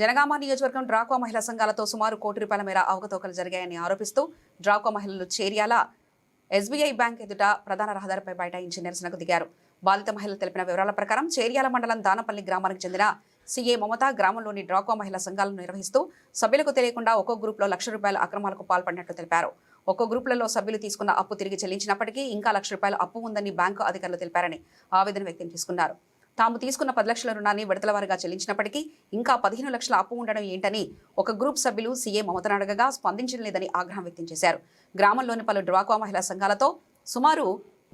జనగామ నియోజకవర్గం డ్రాక్వా మహిళా సంఘాలతో సుమారు ₹1 కోటి మేర అవకతవకలు జరిగాయని ఆరోపిస్తూ డ్రాక్వా మహిళలు చేర్యాల ఎస్బీఐ బ్యాంక్ ఎదుట ప్రధాన రహదారిపై బైఠాయించి నిరసనకు దిగారు. బాధిత మహిళలు తెలిపిన వివరాల ప్రకారం చేర్యాల మండలం దానపల్లి గ్రామానికి చెందిన సీఏ మమత గ్రామంలోని డ్రాక్వా మహిళా సంఘాలను నిర్వహిస్తూ సభ్యులకు తెలియకుండా ఒక్కో గ్రూప్లో ₹1,00,000 అక్రమాలకు పాల్పడినట్లు తెలిపారు. ఒక్కో గ్రూపులలో సభ్యులు తీసుకున్న అప్పు తిరిగి చెల్లించినప్పటికీ ఇంకా ₹1,00,000 అప్పు ఉందని బ్యాంకు అధికారులు తెలిపారని ఆవేదన వ్యక్తం చేసుకున్నారు. తాము తీసుకున్న 10 లక్షల రుణాన్ని విడతల వారీగా చెల్లించినప్పటికీ ఇంకా 15 లక్షల అప్పు ఉండడం ఏంటని ఒక గ్రూప్ సభ్యులు సీఏ మమతను అడగగా స్పందించడం లేదని ఆగ్రహం వ్యక్తం చేశారు. గ్రామంలోని పలు డ్రాక్వా మహిళా సంఘాలలో సుమారు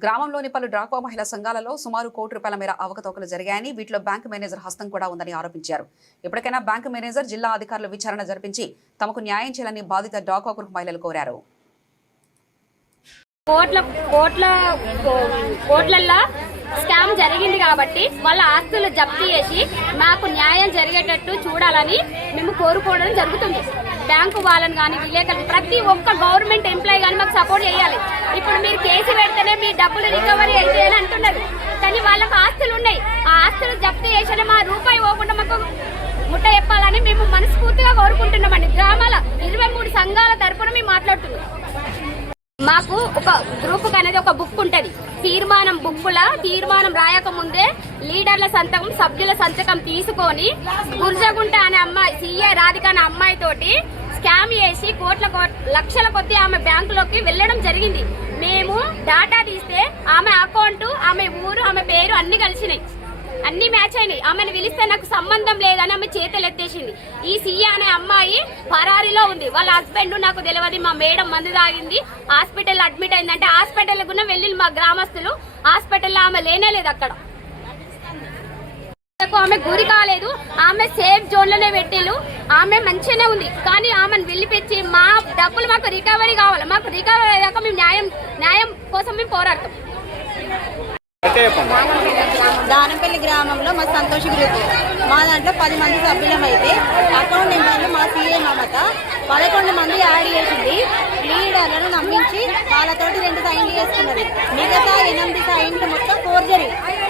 ₹1 కోటి మేర అవకతవకలు జరిగాయని, వీటిలో బ్యాంకు మేనేజర్ హస్తం కూడా ఉందని ఆరోపించారు. ఇప్పటికైనా బ్యాంకు మేనేజర్, జిల్లా అధికారులు విచారణ జరిపించి తమకు న్యాయం చేయాలని బాధిత డ్రాక్వా గ్రూప్ మహిళలు కోరారు. కోట్లల్లో స్కామ్ జరిగింది కాబట్టి వాళ్ళ ఆస్తులు జప్తు చేసి మాకు న్యాయం జరిగేటట్టు చూడాలని మేము కోరుకోవడం జరుగుతుంది. బ్యాంకు వాళ్ళని కానీ విలేకరులు ప్రతి ఒక్క గవర్నమెంట్ ఎంప్లాయీ కానీ మాకు సపోర్ట్ చేయాలి. ఇప్పుడు మీరు కేసు పెడితేనే మీ డబ్బులు రికవరీ అయితే అని అంటున్నారు, కానీ వాళ్ళకు ఆస్తులు ఉన్నాయి. ఆ ఆస్తులు జప్తు చేసిన మా రూపాయి పోకుండా మాకు ముట్ట చెప్పాలని మేము మనస్ఫూర్తిగా కోరుకుంటున్నామండి. గ్రామాల 23 సంఘాల తరఫున మేము మాట్లాడుతున్నాం. మాకు ఒక గ్రూప్ అనేది ఒక బుక్ ఉంటది. తీర్మానం రాయక ముందే లీడర్ల సంతకం, సభ్యుల సంతకం తీసుకొని గుర్జగుంట అనే అమ్మాయి, సీఏ రాధిక అనే అమ్మాయి తోటి స్కామ్ చేసి లక్షల కొద్ది ఆమె బ్యాంకులోకి వెళ్ళడం జరిగింది. మేము డాటా తీస్తే ఆమె అకౌంట్, ఆమె ఊరు, ఆమె పేరు అన్ని కలిసినాయి, అన్ని మ్యాచ్ అయినాయి. ఆమెను పిలిస్తే నాకు సంబంధం లేదని ఆమె చేతులు ఎత్తేసింది. ఈ సీఏ అనే అమ్మాయి పరారీలో ఉంది. వాళ్ళ హస్బెండ్ నాకు తెలియదు, మా మేడం మందు తాగింది, హాస్పిటల్ అడ్మిట్ అయిందంటే హాస్పిటల్ కూడా వెళ్ళి మా గ్రామస్తులు హాస్పిటల్లో ఆమె లేనేలేదు. అక్కడ ఆమె గురి కాలేదు, ఆమె సేఫ్ జోన్ లోనే పెట్టిళ్ళు. ఆమె మంచిగానే ఉంది, కానీ ఆమెను పిలిపించి మా డబ్బులు మాకు రికవరీ కావాలి. మాకు రికవరీ అయ్యాక మేము న్యాయం కోసం మేము పోరాడతాం. దానపల్లి గ్రామంలో మా సంతోష్ గ్రూప్, మా దాంట్లో 10 మంది సభ్యులమైతే అకౌంట్ నెంబర్లు మా సీఏ మమత 11 మంది యాడ్ చేసింది. లీడర్లను నమ్మించి వాళ్ళతోటి 2 సైన్లు చేసుకున్నది. మిగతా 8 సైన్లు మొత్తం ఫోర్జరీ.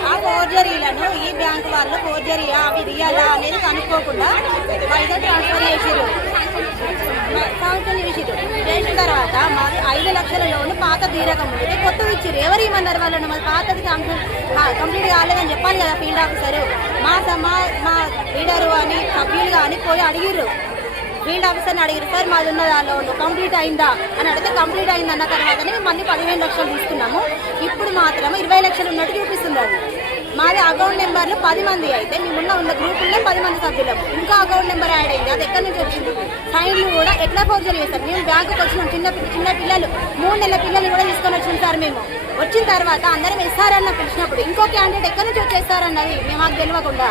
ఆ ఫోర్జరీలను ఈ బ్యాంకు వాళ్ళు ఫోర్జరీయా అవి రియాలా అనేది కనుక్కోకుండా పైసా ట్రాన్స్ఫర్ చేసిరు. చేసిన తర్వాత మాది 5 లక్షల లోను పాత తీరకం ఉంటే కొత్తది ఇచ్చారు. ఎవరు ఇవ్వన్నారు వాళ్ళను? మరి పాతది కంప్లీట్ కాలేదని చెప్పాలి కదా ఫీల్డ్ ఆఫీసరు. మా లీడరు అని సభ్యులు కానీ పోయి అడిగిర్రు, ఫీల్డ్ ఆఫీసర్ని అడిగారు, సార్ మాది ఉన్న లోన్ కంప్లీట్ అయిందా అని అడిగితే కంప్లీట్ అయింది అన్న తర్వాతనే మళ్ళీ 15 లక్షలు తీసుకున్నాము. ఇప్పుడు మాత్రం 20 లక్షలు ఉన్నట్టు చూపిస్తుంది. అది మాది అకౌంట్ నెంబర్లు 10 మంది అయితే మేమున్న గ్రూపుల్లో 10 మంది సభ్యులం. ఇంకా అకౌంట్ నెంబర్ యాడ్ అయింది, అది ఎక్కడి నుంచి వచ్చింది? సైన్లు కూడా ఎట్లా ఫోర్జరీ చేస్తారు? మేము బ్యాంకుకి వచ్చినాం, చిన్న పిల్లలు 3 నెలల పిల్లలు కూడా తీసుకొని వచ్చినాం సార్. మేము వచ్చిన తర్వాత అందరం ఇస్తారన్న పిలిచినప్పుడు ఇంకో క్యాండిడేట్ ఎక్కడి నుంచి వచ్చేస్తారన్నది మేము మాకు తెలియకుండా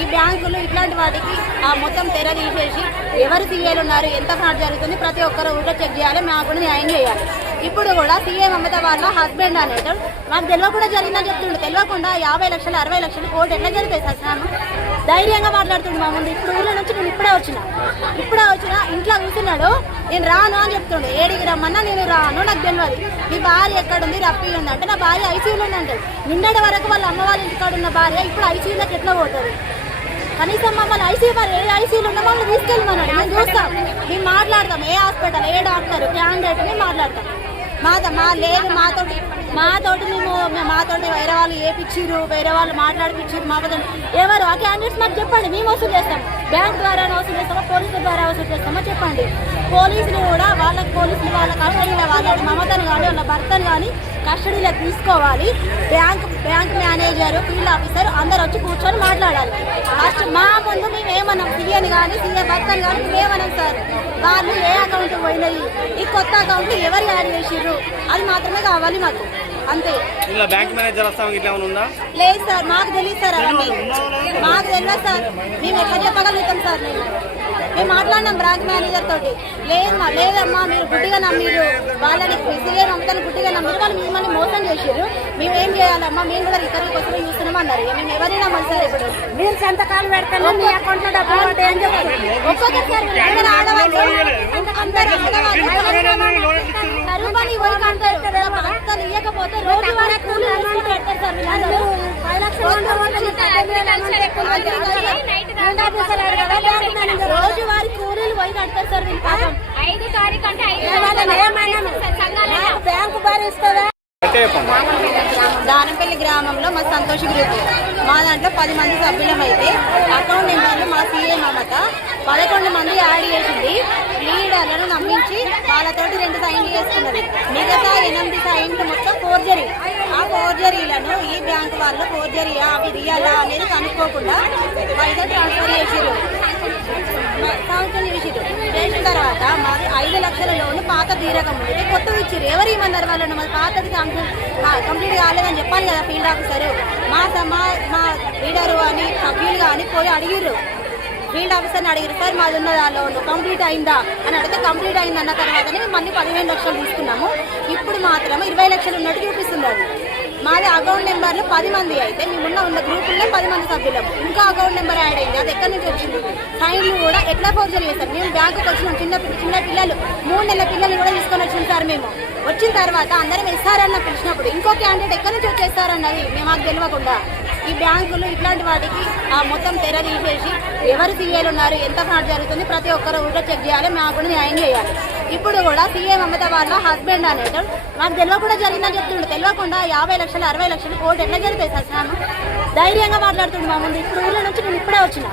ఈ బ్యాంకులు ఇట్లాంటి వాటికి ఆ మొత్తం తెర తీసేసి ఎవరు సీఏలు ఉన్నారు, ఎంత ఫ్రాడ్ జరుగుతుంది ప్రతి ఒక్కరు ఊళ్ళో చెక్ చేయాలి, మాకు కూడా న్యాయం చేయాలి. ఇప్పుడు కూడా సీఏ మమత వాళ్ళ హస్బెండ్ అనేటప్పుడు మాకు తెలియకుండా జరిగిందని చెప్తుండే. తెలియకుండా 50 లక్షలు 60 లక్షలు కోటి ఎట్లా జరుగుతాయి సార్? ధైర్యంగా మాట్లాడుతుండే మా ముందు. ఇప్పుడు ఊళ్ళో నుంచి నేను ఇప్పుడే వచ్చిన ఇంట్లో కూర్చున్నాడు, నేను రాను అని చెప్తుండే. ఏడికి రమ్మన్నా నేను రాను, నాకు తెలియదు. మీ భార్య ఎక్కడుంది, రప్పి ఉంది అంటే నా భార్య ఐసీయూలో ఉందంటే నిన్నటి వరకు వాళ్ళ అమ్మ వాళ్ళ ఇంటికాడ ఉన్న భార్య ఇప్పుడు ఐసీయూలోకి ఎట్లా పోతుంది? కనీసం మమ్మల్ని ఐసీయూలో ఉన్న మమ్మల్ని తీసుకెళ్ళమన్నాడు. మేము చూస్తాం, మేము మాట్లాడతాం, ఏ హాస్పిటల్, ఏ డాక్టర్, క్యాండిడేట్ మేము మాట్లాడతాం. లేదు మాతోటి వేరే వాళ్ళు ఏపిచ్చిర్రు, వేరే వాళ్ళు మాట్లాడిపిచ్చిర్రు. మా ఎవరు ఆ క్యాండిడేట్స్ మాకు చెప్పండి, మేము వసూలు చేస్తాం. బ్యాంక్ ద్వారా వసూలు చేస్తామా, పోలీసుల ద్వారా వసూలు చేస్తామా చెప్పండి. పోలీసులు కూడా వాళ్ళ కస్టడీలో వాళ్ళ మమతను కానీ వాళ్ళ భర్తను కానీ కస్టడీలో తీసుకోవాలి. బ్యాంక్ మేనేజర్, ఫీల్డ్ ఆఫీసర్ అందరు వచ్చి కూర్చొని మాట్లాడాలి. ఫస్ట్ మా ముందు మేము ఏమన్నాం, సీఏని కానీ సీఏ భర్తను కానీ మేమన్నాం సార్, వాళ్ళు ఏ అకౌంట్ పోయినాయి, ఈ కొత్త అకౌంట్ ఎవరు యాడ్ చేసిర్రు అది మాత్రమే కావాలి మాకు, అంతే. బ్యాంక్ మేనేజర్ లేదు సార్, మాకు తెలియదు సార్, అవన్నీ మాకు తెలియదు సార్. మేము ఎట్లా చెప్పగలుగుతాం సార్? మేము మాట్లాడినాం బ్యాంక్ మేనేజర్ తోటి. లేదమ్మా మీరు గుడ్డిగా నమ్మిరు, వాళ్ళని సీఏ మమతను గుడ్డిగా నమ్మిరు, వాళ్ళు మిమ్మల్ని మోసం చేసారు, మేమేం చేయాలమ్మా, మేము కూడా రికవరీ కోసమే చూస్తున్నాం అన్నారు. మేము ఎవరైనా మంచి సార్ ఇప్పుడు మీరు సంతకాలు పెడతాను మీ అకౌంట్ లో డబ్బులు పడ్డాయి అని చెప్తారు. ఒక్కొక్కసారి అందరూ ఆడవాళ్ళు అందరూ కరువుని పోయి కంటారు కదా, భర్తలు ఇవ్వకపోతే రోజు వారి కూలి పెడతారు సార్. వీళ్ళందరూ 5 లక్షలు రోజు వారి కూలీలు పోయి కడతారు సార్. వీళ్ళు పాపం 5 తారీఖు అంటే 5 బ్యాంకు భరిస్తుందా? దానంపల్లి గ్రామంలో మా సంతోష్ గ్రూప్, మా దాంట్లో 10 మంది సభ్యులం అయితే అకౌంట్ నెంబర్లు మా సీఏ మమత 11 మంది యాడ్ చేసింది. లీడర్లను నమ్మించి వాళ్ళతోటి 2 సైన్లు చేసుకున్నది. మిగతా 8 సైన్లు మొత్తం ఫోర్జరీ. ఆ ఫోర్జరీలను ఈ బ్యాంకు వాళ్ళు ఫోర్జరీయా అవి రియాలా అనేది కనుక్కోకుండా పైసలు ట్రాన్స్ఫర్ చేసిరు. చేసిన తర్వాత మాది 5 లక్షల లోన్ పాత తీరకం ఉంది, కొత్తది ఇచ్చారు. ఎవరు ఇమ్మన్నారు వాళ్ళని? మరి పాతది కంప్లీట్ కాలేదని చెప్పాలి కదా ఫీల్డ్ ఆఫీసరు. మా లీడరు అని సభ్యులు కానీ పోయి అడిగిర్రు, ఫీల్డ్ ఆఫీసర్ని అడిగిరు, సార్ మాది ఉన్న లోన్ కంప్లీట్ అయిందా అని అడిగితే కంప్లీట్ అయింది అన్న తర్వాతనే మేము మళ్ళీ 15 లక్షలు తీసుకున్నాము. ఇప్పుడు మాత్రం 20 లక్షలు ఉన్నట్టు చూపిస్తుంది. అది మాది అకౌంట్ నెంబర్లు 10 మంది అయితే మేమున్న గ్రూపుల్లో 10 మంది సభ్యులం. ఇంకా అకౌంట్ నెంబర్ యాడ్ అయింది, అది ఎక్కడి నుంచి వచ్చింది? సైన్లు కూడా ఎట్లా ఫోర్జరీ చేస్తారు? మేము బ్యాంకుకి వచ్చినాం, చిన్న పిల్లలు 3 నెలల పిల్లలు కూడా తీసుకొని వచ్చింది సార్. మేము వచ్చిన తర్వాత అందరం ఇస్తారన్న పిలిచినప్పుడు ఇంకో క్యాండిడేట్ ఎక్కడి నుంచి వచ్చేస్తారన్నది మేము మాకు తెలియకుండా ఈ బ్యాంకులు ఇట్లాంటి వాటికి మొత్తం తెర తీసేసి ఎవరు సీఏలు ఉన్నారు, ఎంత ఫ్రాడ్ జరుగుతుంది ప్రతి ఒక్కరు కూడా చెక్ చేయాలి, మాకు కూడా న్యాయం చేయాలి. ఇప్పుడు కూడా సీఏ మమత వాళ్ళ హస్బెండ్ అనేటప్పుడు మాకు తెలియకుండా జరిగిందని చెప్తుండే. తెలియకుండా 50 లక్షలు 60 లక్షలు కోర్టు ఎట్లా జరుగుతాయి సార్? స్నానం ధైర్యంగా మాట్లాడుతుండే మా ముందు. ఇప్పుడు ఊళ్ళో నుంచి నేను ఇప్పుడే వచ్చిన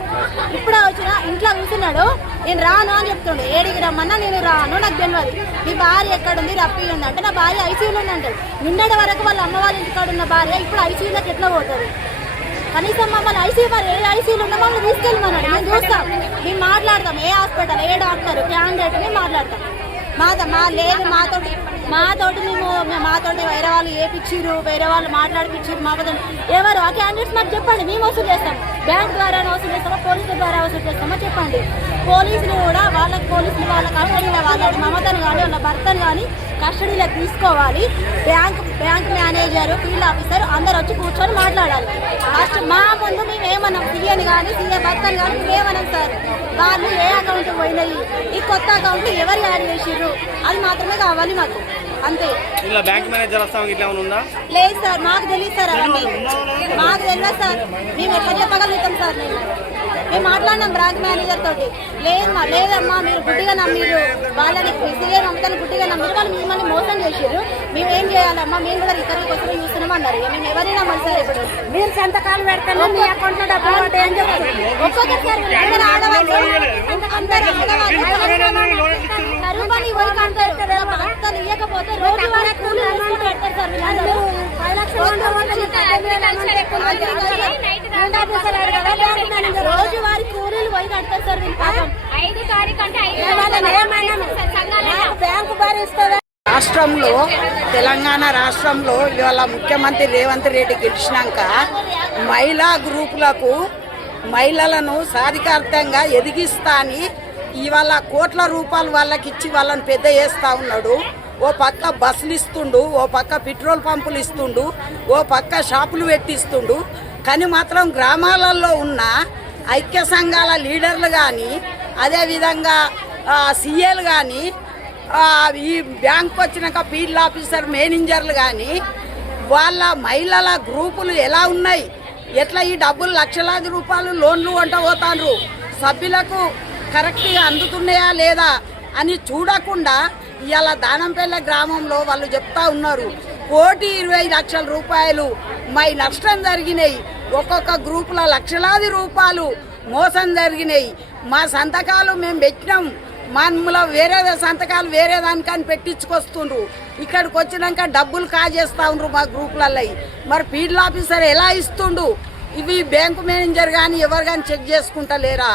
ఇంట్లో కూర్చున్నాడు, నేను రాను అని చెప్తుండే. ఏడికి రమ్మన్నా నేను రాను, నాకు తెలియదు. నీ భార్య ఎక్కడుంది రప్పి ఉంది అంటే, నా భార్య ఐసీయూలో ఉందంటే. నిన్నటి వరకు వాళ్ళ అమ్మ వాళ్ళ ఇంటికాడ ఉన్న భార్య ఇప్పుడు ఐసీయూలోకి ఎట్లా పోతుంది? కనీసం మమ్మల్ని ఐసీయూలో ఉన్న మమ్మల్ని తీసుకెళ్ళమన్నాడు. మేము చూస్తాం, మేము మాట్లాడతాం, ఏ హాస్పిటల్ ఏ డాక్టర్ క్యాండిడేట్ మేము మాట్లాడతాం. లేదు మాతోటి వేరే వాళ్ళు ఏపిచ్చిర్రు, వేరే వాళ్ళు మాట్లాడిపిచ్చిర్రు. ఎవరు ఆ క్యాండిడేట్స్ మాకు చెప్పండి, మేము వసూలు చేస్తాం. బ్యాంక్ ద్వారా వసూలు చేస్తామా, పోలీసుల ద్వారా వసూలు చేస్తామా చెప్పండి. పోలీసులు కూడా వాళ్ళ కస్టడీలో వాళ్ళ మమతను కానీ వాళ్ళ భర్తను కానీ కస్టడీలో తీసుకోవాలి. బ్యాంక్ మేనేజర్ ఫీల్డ్ ఆఫీసర్ అందరు వచ్చి కూర్చొని మాట్లాడాలి. ఫస్ట్ మా ముందు మేము ఏమన్నాం, సీఏని కానీ సీఏ భర్తను కానీ మేమన్నాం సార్. వాళ్ళు ఏ అకౌంట్ పోయినాయి, ఈ కొత్త అకౌంట్ ఎవరు యాడ్ చేసిర్రు అది మాత్రమే కావాలి మాకు, అంతే. బ్యాంక్ మేనేజర్ ఉందా? లేదు సార్, మాకు తెలియదు సార్, అవన్నీ మాకు తెలియదు సార్. మేము ఎట్లా చెప్పగలుగుతాం సార్? మేము మాట్లాడినాం బ్యాంక్ మేనేజర్ తోటి. లేదమ్మా మీరు గుడ్డిగా నమ్మిరు, వాళ్ళని సీఏ మమతని గుడ్డిగా నమ్మిరు, వాళ్ళు మిమ్మల్ని మోసం చేసిర్రు. మేమేం చేయాలమ్మా, మేము కూడా రికవరీ కోసమే చూస్తున్నాం అన్నారు. మేము ఎవరైనా మంచి సార్ ఇప్పుడు మీరు సంతకాలు పెడతాను మీ అకౌంట్ లో డబ్బులు పడ్డాయి అని చెప్తారు. ఒక్కొక్కసారి అందరూ ఆడవాళ్ళు కరువుని పోయి కంటారు కదా, భర్తలు ఇవ్వకపోతే రోజు వారి కూలి పెడతారు సార్. వీళ్ళందరూ 5 లక్షలు రోజు వారి కూలీలు పోయి కడతారు సార్. వీళ్ళు పాపం 5 తారీఖు అంటే 5 బ్యాంకు భరిస్తుందా? రాష్ట్రంలో తెలంగాణ రాష్ట్రంలో ఇవాళ ముఖ్యమంత్రి రేవంత్ రెడ్డి గెలిచినాక మహిళా గ్రూపులకు మహిళలను సాధికారితంగా ఎదిగిస్తా అని ఇవాళ కోట్ల రూపాయలు వాళ్ళకి ఇచ్చి వాళ్ళని పెద్ద చేస్తా ఉన్నాడు. ఓ పక్క బస్సులు ఇస్తుండు, ఓ పక్క పెట్రోల్ పంపులు ఇస్తుండు, ఓ పక్క షాపులు పెట్టిస్తుండు. కానీ మాత్రం గ్రామాలలో ఉన్న ఐక్య సంఘాల లీడర్లు కానీ అదేవిధంగా సీఏలు కానీ ఈ బ్యాంకు వచ్చినాక ఫీల్డ్ ఆఫీసర్ మేనేజర్లు కానీ వాళ్ళ మహిళల గ్రూపులు ఎలా ఉన్నాయి, ఎట్లా ఈ డబ్బులు లక్షలాది రూపాయలు లోన్లు వంట పోతాండ్రు, సభ్యులకు కరెక్ట్గా అందుతున్నాయా లేదా అని చూడకుండా ఇవాళ దానంపల్లి గ్రామంలో వాళ్ళు చెప్తా ఉన్నారు 1,20,00,000 రూపాయలు మై నష్టం జరిగినాయి. ఒక్కొక్క గ్రూపుల లక్షలాది రూపాయలు మోసం జరిగినాయి. మా సంతకాలు మేము పెట్టినాం, మమ్మల్ని వేరే సంతకాలు వేరే దానికని పెట్టించుకొస్తుండ్రు. ఇక్కడికి వచ్చినాక డబ్బులు కాజేస్తా ఉండ్రు మా గ్రూపులలో. మరి ఫీల్డ్ ఆఫీసర్ ఎలా ఇస్తుండు? ఇవి బ్యాంకు మేనేజర్ కానీ ఎవరు కానీ చెక్ చేసుకుంటా లేరా?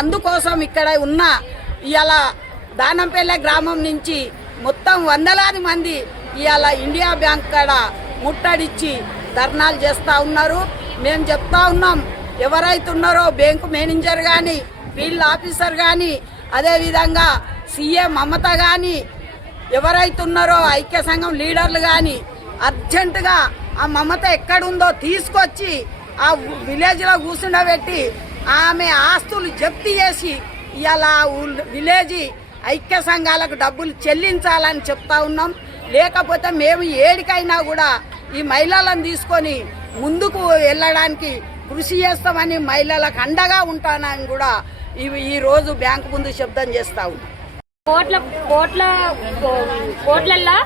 అందుకోసం ఇక్కడ ఉన్న ఇవాళ దానంపల్లి గ్రామం నుంచి మొత్తం వందలాది మంది ఇవాళ ఇండియా బ్యాంక్ కాడ ముట్టడిచ్చి ధర్నాలు చేస్తూ ఉన్నారు. మేము చెప్తా ఉన్నాం, ఎవరైతే ఉన్నారో బ్యాంకు మేనేజర్ కానీ ఫీల్డ్ ఆఫీసర్ కానీ అదేవిధంగా సీఎం మమత కానీ ఎవరైతే ఉన్నారో ఐక్య సంఘం లీడర్లు కానీ అర్జెంటుగా ఆ మమత ఎక్కడుందో తీసుకొచ్చి ఆ విలేజ్లో కూర్చుండబెట్టి ఆమె ఆస్తులు జప్తీ చేసి ఇలా విలేజ్ ఐక్య సంఘాలకు డబ్బులు చెల్లించాలని చెప్తా ఉన్నాం. లేకపోతే మేము ఏడికైనా కూడా ఈ మహిళలను తీసుకొని ముందుకు వెళ్ళడానికి కృషి చేస్తామని, మహిళలకు అండగా ఉంటానని కూడా ఈరోజు బ్యాంకు ముందు శబ్దం చేస్తా ఉన్నాం. కోట్లల్లో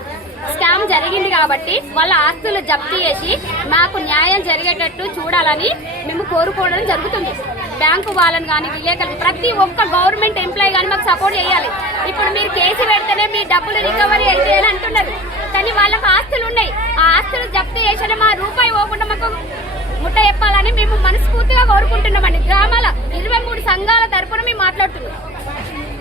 స్కామ్ జరిగింది కాబట్టి వాళ్ళ ఆస్తులు జప్తు చేసి మాకు న్యాయం జరిగేటట్టు చూడాలని మేము కోరుకోవడం జరుగుతుంది. బ్యాంకు వాళ్ళని కానీ విలేకరులు ప్రతి ఒక్క గవర్నమెంట్ ఎంప్లాయీ కానీ మాకు సపోర్ట్ చేయాలి. ఇప్పుడు మీరు కేసు పెడితేనే మీ డబ్బులు రికవరీ అయితే అని అంటున్నారు, కానీ వాళ్ళకు ఆస్తులు ఉన్నాయి. ఆ ఆస్తులు జప్తు చేసిన మా రూపాయి పోకుండా మాకు ముట్ట చెప్పాలని మేము మనస్ఫూర్తిగా కోరుకుంటున్నామండి. గ్రామాల 23 సంఘాల తరపున మేము మాట్లాడుతున్నాం.